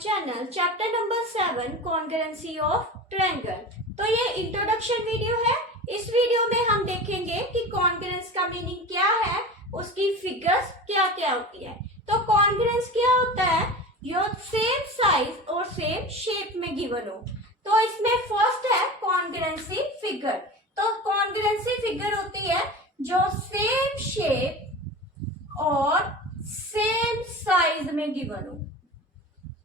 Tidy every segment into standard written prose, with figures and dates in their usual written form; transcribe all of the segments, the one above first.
Channel chapter number 7 concurrency of triangle. तो ये introduction video है। इस वीडियो में हम देखेंगे कि कॉन्करेंस का मीनिंग क्या है, उसकी फिगर्स क्या क्या होती है। तो कॉन्करेंस क्या होता है, जो सेम साइज और सेम शेप में गिवन हो। तो इसमें फर्स्ट है कॉन्करेंसी फिगर। तो कॉन्करेंसी फिगर होती है जो सेम शेप और सेम साइज में गिवन हो।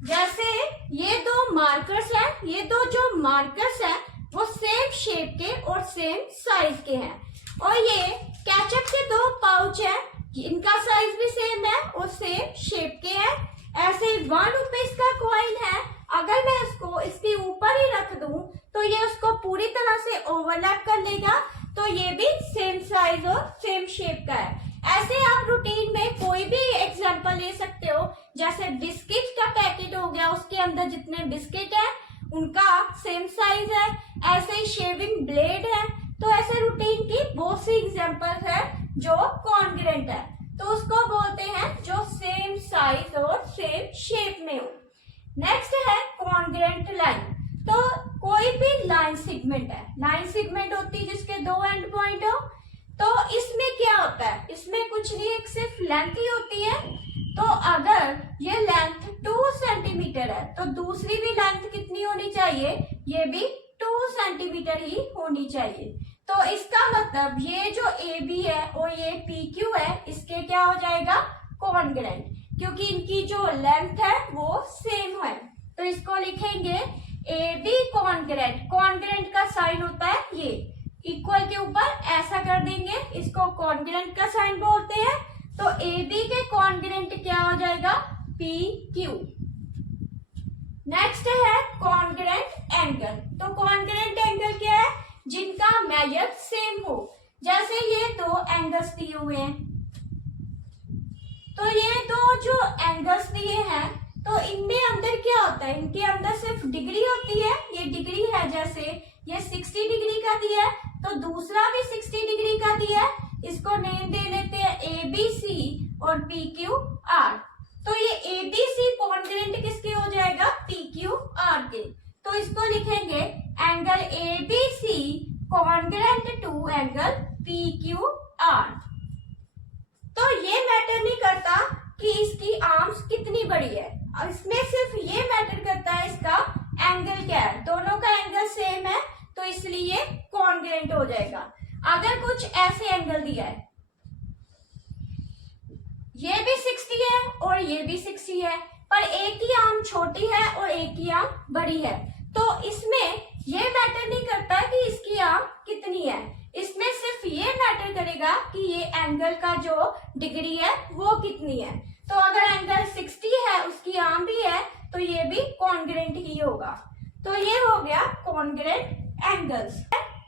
जैसे ये दो मार्कर्स हैं, ये दो जो मार्कर्स हैं वो सेम शेप के और सेम साइज के हैं। और ये केचप के दो पाउच हैं, इनका साइज भी सेम है और सेम शेप के हैं। ऐसे 1 रुपीज का कॉइन है, अगर मैं इसको इसके ऊपर ही रख दूं तो ये उसको पूरी तरह से ओवरलैप कर लेगा। तो ये भी सेम साइज और सेम शेप का है। ऐसे आप रूटीन में कोई भी एग्जांपल ले सकते हो, जैसे बिस्किट का पैकेट हो गया, उसके अंदर जितने बिस्किट है उनका सेम साइज है। ऐसे ही शेविंग ब्लेड है। तो ऐसे रूटीन की बहुत सी एग्जांपल है जो कॉन्ग्रुएंट है, तो उसको बोलते हैं जो सेम साइज और सेम शेप में हो। नेक्स्ट है कॉन्ग्रुएंट लाइन। तो कोई भी लाइन सेगमेंट है, लाइन सेगमेंट होती है जिसके दो एंड पॉइंट हो। तो इसमें क्या होता है, इसमें कुछ नहीं, एक सिर्फ लेंथ ही होती है। तो अगर ये लेंथ 2 सेंटीमीटर है तो दूसरी भी लेंथ कितनी होनी चाहिए, ये भी 2 सेंटीमीटर ही होनी चाहिए। तो इसका मतलब ये जो ए बी है और ये पी क्यू है, इसके क्या हो जाएगा, कॉन्ग्रुएंट, क्योंकि इनकी जो लेंथ है वो सेम है। तो इसको लिखेंगे ए बी कॉन्ग्रुएंट। कॉन्ग्रुएंट का साइन होता है ये, इक्वल के ऊपर ऐसा कर देंगे, इसको कॉन्ग्रुएंट का साइन बोलते हैं। तो ए बी के कॉन्ग्रुएंट क्या हो जाएगा, पी क्यू। नेक्स्ट है कॉन्ग्रुएंट एंगल। तो कॉन्ग्रुएंट एंगल क्या है, जिनका मेजर सेम हो। जैसे ये दो एंगल्स दिए हुए हैं, तो ये दो जो एंगल्स दिए हैं तो इनमें अंदर क्या होता है, इनके अंदर सिर्फ डिग्री होती है। ये डिग्री है, जैसे ये 60 डिग्री का दिया है तो दूसरा भी 60 डिग्री का दिया है। इसको नेम दे लेते हैं ए बी सी और पी क्यू आर। तो ये ए बी सी कॉन्ग्रुएंट किसके हो जाएगा, पी क्यू आर के। तो इसको लिखेंगे angle A B C congruent to angle P Q R. तो ये मैटर नहीं करता कि इसकी आर्म्स कितनी बड़ी है, इसमें सिर्फ ये मैटर करता है इसका एंगल क्या है। दोनों का एंगल सेम है तो इसलिए कॉन्ग्रुएंट हो जाएगा। अगर कुछ ऐसे एंगल दिया है, ये भी 60 है और ये भी 60 है, पर एक ही आर्म छोटी है और एक ही आर्म बड़ी है, तो इसमें ये मैटर नहीं करता कि इसकी आर्म कितनी है। इसमें सिर्फ ये मैटर करेगा कि ये एंगल का जो डिग्री है वो कितनी है। तो अगर एंगल 60 है, उसकी आर्म भी है, तो ये भी कॉन्ग्रुएंट ही होगा। तो ये हो गया कॉन्ग्रुएंट एंगल्स।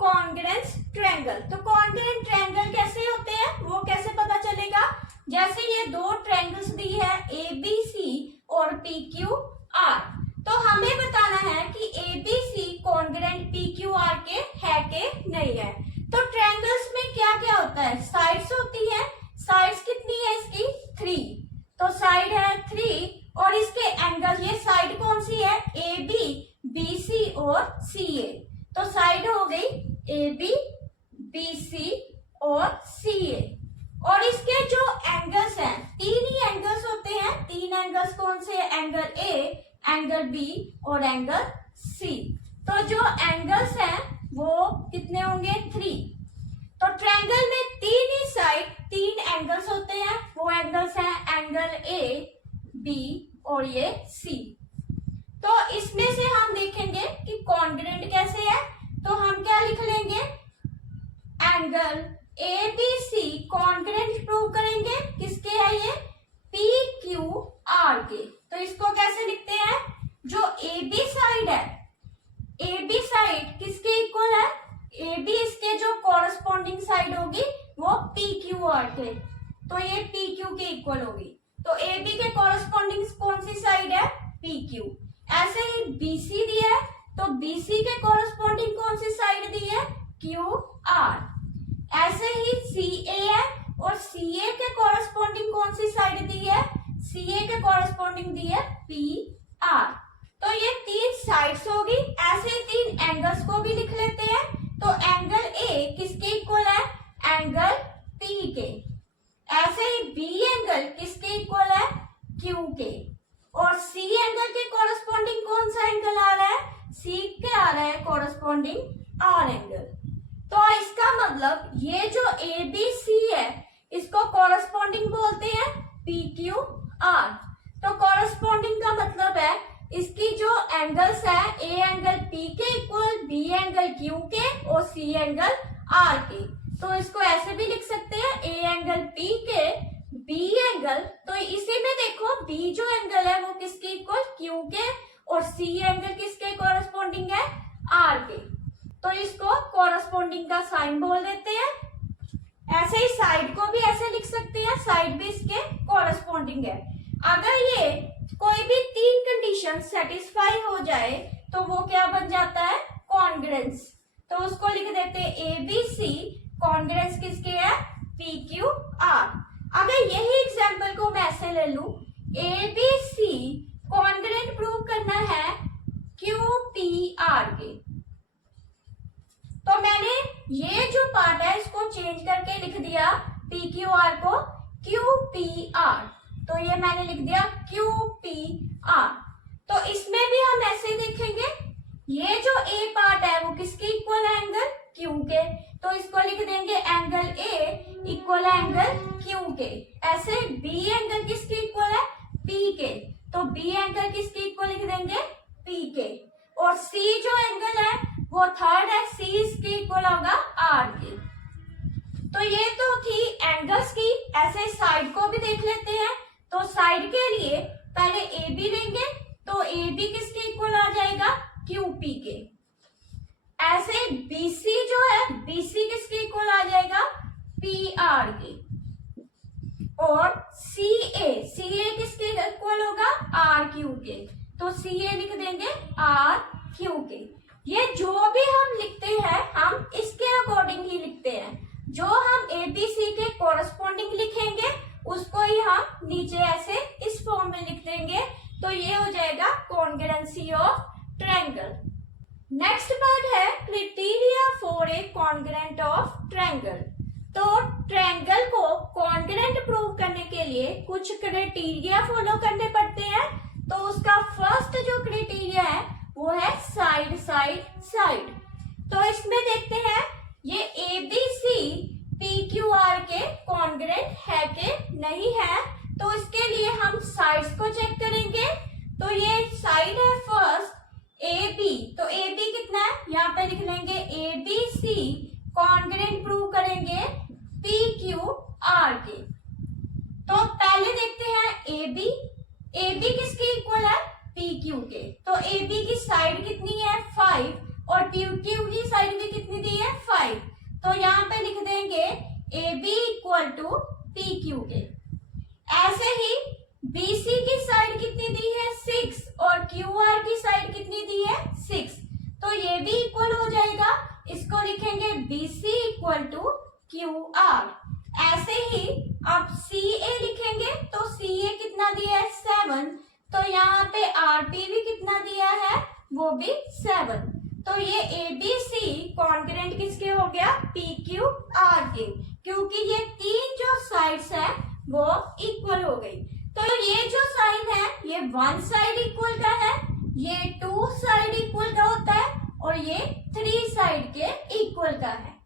Congruence triangle. तो कॉन्ग्रुएंट ट्रायंगल कैसे होते हैं, वो कैसे पता चलेगा। जैसे ये दो ट्रायंगल्स दी है ए बी सी और पी क्यू आर, तो हमें बताना है कि A B C congruent P Q R के है के नहीं है। तो ट्रायंगल्स में क्या क्या होता है, साइड्स होती है। साइड्स कितनी है इसकी, 3। तो साइड है 3 और इसके एंगल, ये साइड कौन सी है, ए बी, बी सी और सी ए। तो साइड हो गई ए बी, बी सी और सी ए। और इसके जो एंगल्स हैं, 3 ही एंगल्स होते हैं। 3 एंगल्स कौन से, एंगल ए, एंगल बी और एंगल सी। तो जो एंगल्स हैं वो कितने होंगे, 3। तो ट्रायंगल में 3 ही साइड 3 एंगल्स होते हैं। वो एंगल्स हैं एंगल ए, बी और ये सी। तो इसमें से हम देखेंगे कि कॉन्ग्रुएंट कैसे है। तो हम क्या लिख लेंगे, angle A B C congruent prove करेंगे, किसके है ये, पी क्यू आर के। तो इसको कैसे लिखते हैं, जो ए बी साइड है, ए बी साइड किसके इक्वल है, ए बी इसके जो कॉरस्पॉन्डिंग साइड होगी वो पी क्यू आर के, तो ये पी क्यू के इक्वल होगी। तो ए बी के कॉरस्पॉन्डिंग कौन सी साइड है, पी क्यू। ऐसे ही बी सी दिया है तो बी सी के कॉरस्पॉन्डिंग कौन सी साइड दी है, क्यू आर। ऐसे ही सी ए है और सी ए के कॉरस्पॉन्डिंग कौन सी साइड दी है, सी ए के कॉरस्पॉन्डिंग दी है पी आर। के। और सी एंगल के कॉरस्पॉन्डिंग कौन सा एंगल आ रहा है? सी के आ रहा है कॉरस्पॉन्डिंग आर एंगल। तो इसका मतलब ये जो ए बी सी है इसको कॉरस्पॉन्डिंग बोलते हैं पी क्यू आर। तो कॉरस्पॉन्डिंग का मतलब है इसकी जो एंगल्स है, ए एंगल पी के इक्वल, बी एंगल क्यू के और सी एंगल आर के। तो इसको ऐसे भी लिख सकते हैं, ए एंगल पी के, बी एंगल, तो इसी में देखो बी जो एंगल है वो किसके इक्वल? क्यू के, और सी एंगल किसके कॉरस्पॉन्डिंग है? आर के। तो इसको कॉरस्पॉन्डिंग का साइन बोल देते हैं। ऐसे ही साइड को भी ऐसे लिख सकते हैं, साइड भी इसके कॉरस्पॉन्डिंग है। अगर ये कोई भी तीन कंडीशन सेटिस्फाई हो जाए तो वो क्या बन जाता है? कॉन्ग्रुएंस। तो उसको लिख देते हैं ए बी सी, कॉन्ग्रुएंस किसके है? P Q R. अगर यही एग्जाम्पल को मैं ऐसे ले लूं, A B C congruent prove करना है क्यू पी आर के, तो मैंने ये जो पार्ट है इसको चेंज करके लिख दिया पी क्यू आर को क्यू पी आर। तो ये मैंने लिख दिया क्यू पी आर। तो इसमें भी हम ऐसे देखेंगे, ये जो ए पार्ट है वो किसके इक्वल है? एंगल क्यू के। तो इसको लिख देंगे angle A equal angle Q के। ऐसे बी एंगल किसके इक्वल है? पी के। तो बी एंगल किसके इक्वल लिख देंगे? पी के। और सी जो एंगल है वो थर्ड है, सी इसके इक्वल होगा आर के। तो ये तो थी एंगल्स की। ऐसे साइड को भी देख लेते हैं। तो साइड के लिए पहले ए बी लेंगे, तो ए बी किसके इक्वल आ जाएगा? क्यू पी के। ऐसे बी सी जो है, बी सी किसके इक्वल आ जाएगा? पी आर के। और सी ए किसके इक्वल होगा? आर क्यू के। तो सी ए लिख देंगे आर क्यू के। ये जो भी हम लिखते हैं हम इसके अकॉर्डिंग ही लिखते हैं। जो हम ए बी सी के कॉरस्पॉन्डिंग लिखेंगे उसको ही हम नीचे ऐसे इस फॉर्म में लिख देंगे। तो ये हो जाएगा congruency of triangle. Next part है criteria for a congruent of triangle. तो ट्रायंगल को कॉन्ग्रुएंट प्रूव करने के लिए कुछ क्राइटेरिया फॉलो करने पड़ते हैं। तो उसका फर्स्ट जो क्राइटेरिया है वो है साइड साइड साइड। तो इसमें देखते हैं ये A B C P Q R के कॉन्ग्रुएंट है कि नहीं है। तो इसके लिए हम साइड्स को चेक करेंगे। तो ये साइड है फर्स्ट ए बी। तो ए बी कितना है? यहाँ पे लिख लेंगे A B C congruent prove करेंगे पी क्यू आर के। तो पहले देखते हैं ए बी। ए बी किसके इक्वल है? पी क्यू के। तो ए बी की साइड कितनी है? 5, और पी क्यू की साइड भी कितनी दी है? 5। तो यहाँ पे लिख देंगे A B equal to P Q के। ऐसे ही बी सी की साइड कितनी दी है? 6, और क्यू आर की साइड कितनी दी है? 6। तो ये भी इक्वल हो जाएगा। इसको लिखेंगे B C equal to Q R. ऐसे ही अब सी ए लिखेंगे, तो सी ए कितना दिया है? 7। तो यहाँ पे आर पी भी कितना दिया है? वो भी 7। तो ये ए बी सी कॉन्ग्रुएंट किसके हो गया? पी क्यू आर के, क्योंकि ये तीन जो साइड्स है वो इक्वल हो गई। तो ये जो साइन है ये 1 साइड इक्वल का है, ये 2 साइड इक्वल का होता है, और ये 3 साइड के इक्वल का है।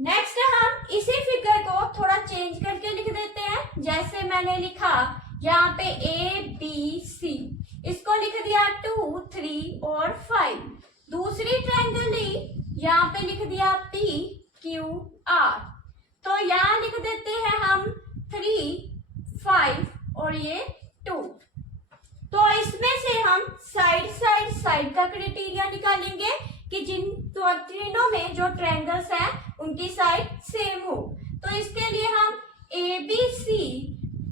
नेक्स्ट हम इसी फिगर को थोड़ा चेंज करके लिख देते हैं। जैसे मैंने लिखा यहाँ पे ए बी सी, इसको लिख दिया 2, 3 और 5। दूसरी ट्रायंगल ली, यहाँ पे लिख दिया पी क्यू आर। तो यहाँ लिख देते हैं हम 3, 5 और ये 2। तो इसमें से हम साइड साइड साइड का क्राइटेरिया निकालेंगे कि जिन तीनों में जो ट्रायंगल्स हैं उनकी साइड सेम हो। तो इसके लिए हम ए बी सी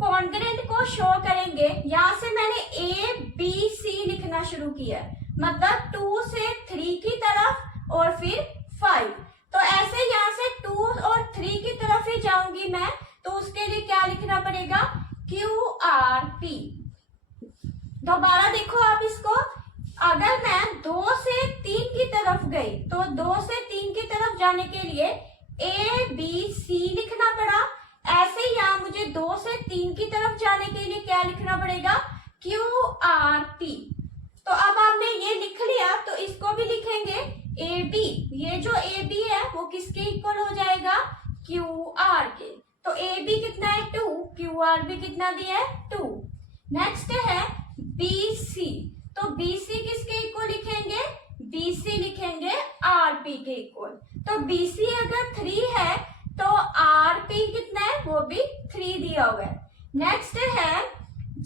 कॉन्ग्रुएंट को शो करेंगे। यहाँ से मैंने ए बी सी लिखना शुरू किया, मतलब 2 से 3 की तरफ और फिर 5। तो ऐसे यहाँ से 2 और 3 की तरफ ही जाऊंगी मैं। तो उसके लिए क्या लिखना पड़ेगा? Q R P. दोबारा देखो आप इसको, अगर मैं 2 से 3 की तरफ गई तो 2 से 3 की तरफ जाने के लिए ए बी सी लिखना पड़ा। ऐसे ही यहाँ मुझे 2 से 3 की तरफ जाने के लिए क्या लिखना पड़ेगा, QRP। तो अब आपने ये लिख लिया तो इसको भी लिखेंगे AB। ये जो AB है वो किसके इक्वल हो जाएगा, QR के। तो AB कितना है 2, QR भी कितना दिया है 2। नेक्स्ट है BC। तो BC किसके इक्वल लिखेंगे, BC लिखेंगे RP के इक्वल। तो BC अगर 3 है तो RP कितना है, वो भी 3 दिया हुआ है। नेक्स्ट है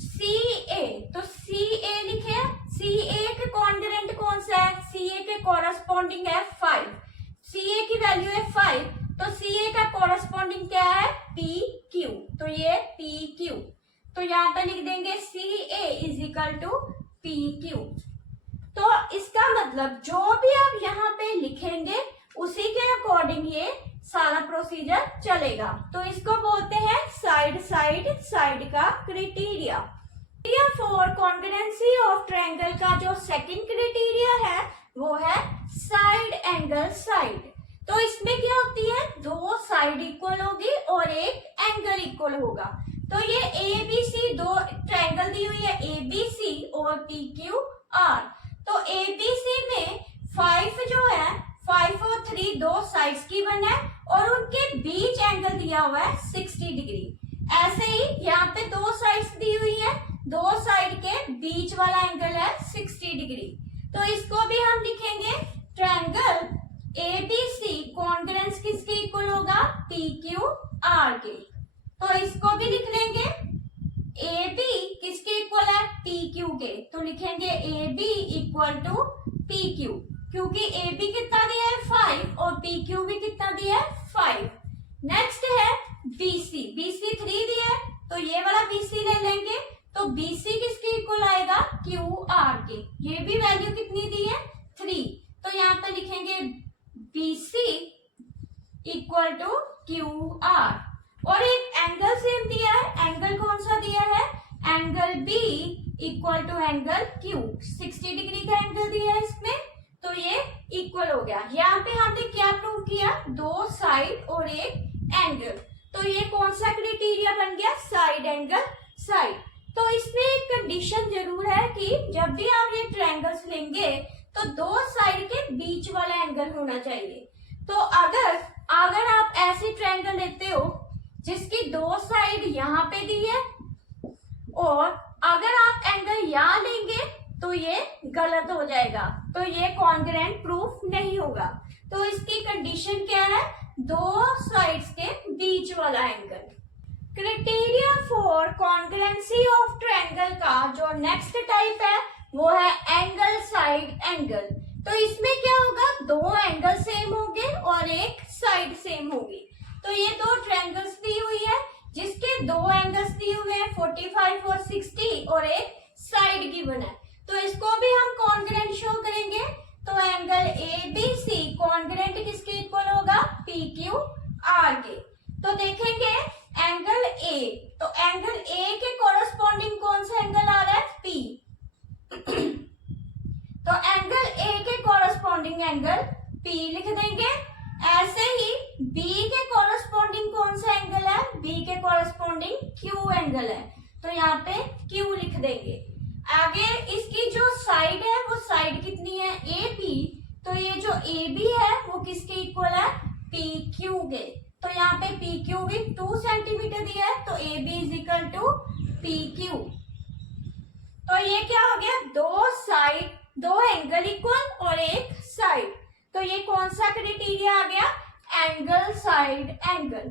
CA। तो CA लिखे, CA के कॉन्ग्रेंट कौन सा है, CA के कॉरस्पॉन्डिंग है 5। CA की वैल्यू है 5, तो CA का कॉरस्पॉन्डिंग क्या है, PQ। तो ये PQ, तो यहाँ पे लिख देंगे CA is equal to PQ। तो इसका मतलब जो भी आप यहाँ पे लिखेंगे उसी के अकॉर्डिंग ये सारा प्रोसीजर चलेगा। तो इसको बोलते हैं साइड का criteria. For congruency of triangle का जो सेकंड क्राइटेरिया है वो है साइड एंगल साइड। तो इसमें क्या होती है, 2 साइड इक्वल होगी और एक एंगल इक्वल होगा। तो ये ABC, 2 ट्रायंगल दी हुई है ABC और PQR। तो ABC में 5 जो है, 5 और 3 2 साइड्स की बना है और उनके बीच एंगल दिया हुआ है 60 डिग्री। ऐसे ही यहाँ पे 2 साइड्स दी हुई है, 2 साइड के बीच वाला एंगल है 60 डिग्री। तो इसको भी हम लिखेंगे ट्रायंगल ABC कॉन्ग्रुएंस किसके इक्वल होगा, PQR के। तो इसको भी लिख लेंगे AB किसके इक्वल है, PQ के। तो लिखेंगे AB इक्वल टू PQ, क्योंकि AB कितना दिया है 5 और PQ भी कितना दिया है 5। नेक्स्ट है BC 3 दिया है, तो ये वाला BC ले लेंगे। तो BC किसके इक्वल आएगा, QR के। ये भी वैल्यू कितनी दी है 3, तो यहाँ पे लिखेंगे BC इक्वल टू QR। और एक एंगल सेम दिया है, एंगल कौन सा दिया है, angle B equal to angle Q। 60 degree का एंगल दिया है इसमें, तो ये इक्वल हो गया। यहाँ पे हमने क्या प्रूव किया, 2 साइड और एक एंगल। तो ये कौन सा क्राइटेरिया बन गया, साइड एंगल साइड। तो इसमें एक कंडीशन जरूर है कि जब भी आप ये ट्रायंगल्स लेंगे तो 2 साइड के बीच वाला एंगल होना चाहिए। तो अगर आप ऐसी ट्रायंगल लेते हो जिसकी 2 साइड यहाँ पे दी है और अगर आप एंगल यहाँ लेंगे तो ये गलत हो जाएगा, तो ये कॉन्ग्रुएंट प्रूफ नहीं होगा। तो इसकी कंडीशन क्या है, 2 साइड्स के बीच वाला angle. Criteria for congruency of triangle का जो नेक्स्ट टाइप है वो है एंगल साइड एंगल। तो इसमें क्या होगा, 2 एंगल सेम होंगे और एक साइड सेम होगी। तो ये 2 ट्रायंगल्स दी हुई है जिसके 2 एंगल्स दिए हुए हैं 45 और 60 और एक साइड की बना है। तो इसको भी हम कॉन्ग्रुएंट शो करेंगे। तो एंगल ABC कॉन्ग्रुएंट किसके इक्वल होगा, PQR के। तो देखेंगे एंगल A, तो एंगल A के कॉरस्पॉन्डिंग कौन सा एंगल आ रहा है, P। तो एंगल A के कॉरस्पॉन्डिंग एंगल P लिख देंगे। ऐसे ही B के कॉरस्पॉन्डिंग कौन सा एंगल है, B के कॉरस्पॉन्डिंग Q एंगल है, तो यहाँ पे Q लिख देंगे। आगे इसकी जो साइड है वो साइड कितनी है, AP। तो ये जो AB है वो किसके इक्वल है, PQ के। तो यहाँ पे PQ भी 2 सेंटीमीटर दिया है, तो AB is equal to PQ। तो ये क्या हो गया, 2 साइड 2 एंगल इक्वल और एक साइड। तो ये कौन सा क्राइटेरिया आ गया, एंगल साइड एंगल।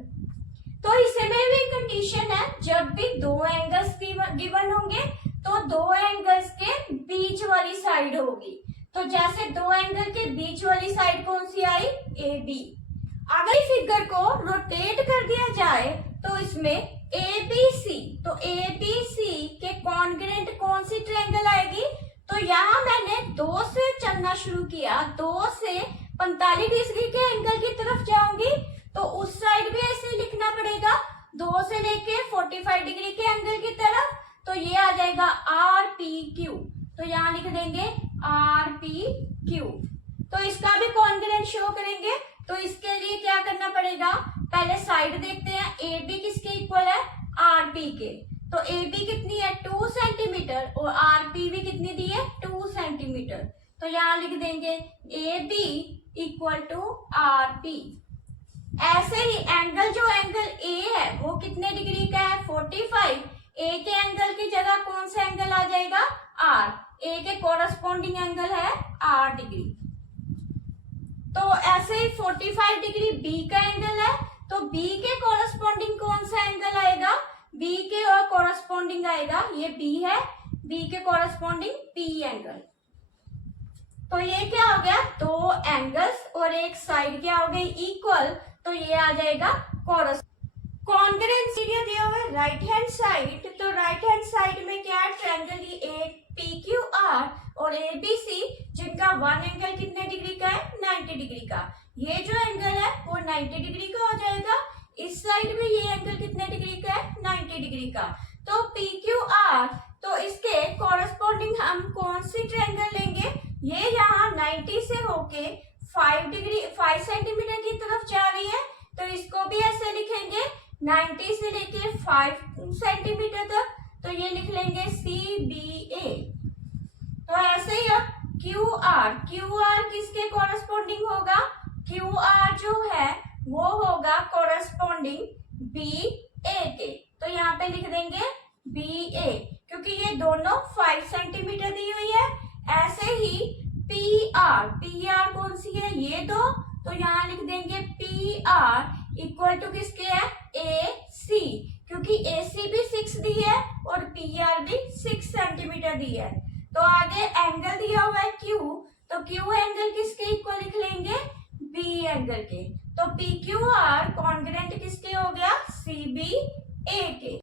तो इसमें भी कंडीशन है, जब भी 2 एंगल्स गिवन होंगे तो 2 एंगल्स के बीच वाली साइड होगी। तो जैसे 2 एंगल के बीच वाली साइड कौन सी आई, AB। अगर फिगर को रोटेट कर दिया जाए तो इसमें ABC, तो ABC के कॉन्ग्रुएंट कौन सी ट्रायंगल आएगी। तो यहाँ मैंने 2 से चलना शुरू किया, 2 से 45 डिग्री के एंगल की तरफ जाऊंगी तो उस साइड भी ऐसे लिखना पड़ेगा, 2 से लेके 45 डिग्री के एंगल की तरफ। तो ये आ जाएगा RPQ। तो यहाँ लिख देंगे RPQ। तो इसका भी कॉन्ग्रुएंट शो करेंगे। तो इसके लिए क्या करना पड़ेगा, पहले साइड देखते हैं, ए बी किसके इक्वल है, आर पी के। तो ए बी कितनी है 2 सेंटीमीटर और आर पी भी कितनी दी है 2 सेंटीमीटर। तो यहाँ लिख देंगे A B equal to R P. ऐसे ही एंगल जो एंगल ए है वो कितने डिग्री का है 45। ए के एंगल की जगह कौन सा एंगल आ जाएगा आर। ए के कोरस्पॉन्डिंग एंगल है 8 डिग्री। तो ऐसे ही 45 डिग्री बी का एंगल है, तो बी के कोरस्पॉन्डिंग कौन सा एंगल आएगा, बी के और कोरस्पॉन्डिंग आएगा, ये बी है, बी के कोरस्पॉन्डिंग पी एंगल। तो ये क्या हो गया, दो एंगल्स और एक साइड क्या हो गई इक्वल, तो ये आ जाएगा कोरस। कॉन्ग्रुएंस एरिया दिया हुआ है राइट हैंड साइड। तो राइट हैंड साइड में क्या है, triangle A P Q are और ए बी सी, जिनका वन एंगल कितने डिग्री का है 90 डिग्री का। ये जो एंगल है वो 90 डिग्री का हो जाएगा। इस साइड में ये एंगल कितने डिग्री का है 90 डिग्री का। तो पी क्यू आर, तो इसके कॉरस्पॉन्डिंग हम कौन सी ट्रायंगल लेंगे, ये यहाँ 90 से होके 5 सेंटीमीटर की तरफ जा रही है, तो इसको भी ऐसे लिखेंगे 90 से लेके 5 सेंटीमीटर तक, तो ये लिख लेंगे CBA। तो ऐसे ही अब QR किसके कॉरस्पॉन्डिंग होगा, QR जो है वो होगा कॉरस्पॉन्डिंग BA के। तो यहाँ पे लिख देंगे BA, क्योंकि ये दोनों 5 सेंटीमीटर दी हुई है। ऐसे ही PR कौन सी है, ये दो, तो यहाँ लिख देंगे PR इक्वल टू किसके है AC, क्योंकि AC भी 6 दी है और PR भी 6 सेंटीमीटर दी है। तो आगे एंगल दिया हुआ है Q, तो Q एंगल किसके इक्वल लिख लेंगे B एंगल के। तो PQR कॉन्ग्रुएंट किसके हो गया CBA के।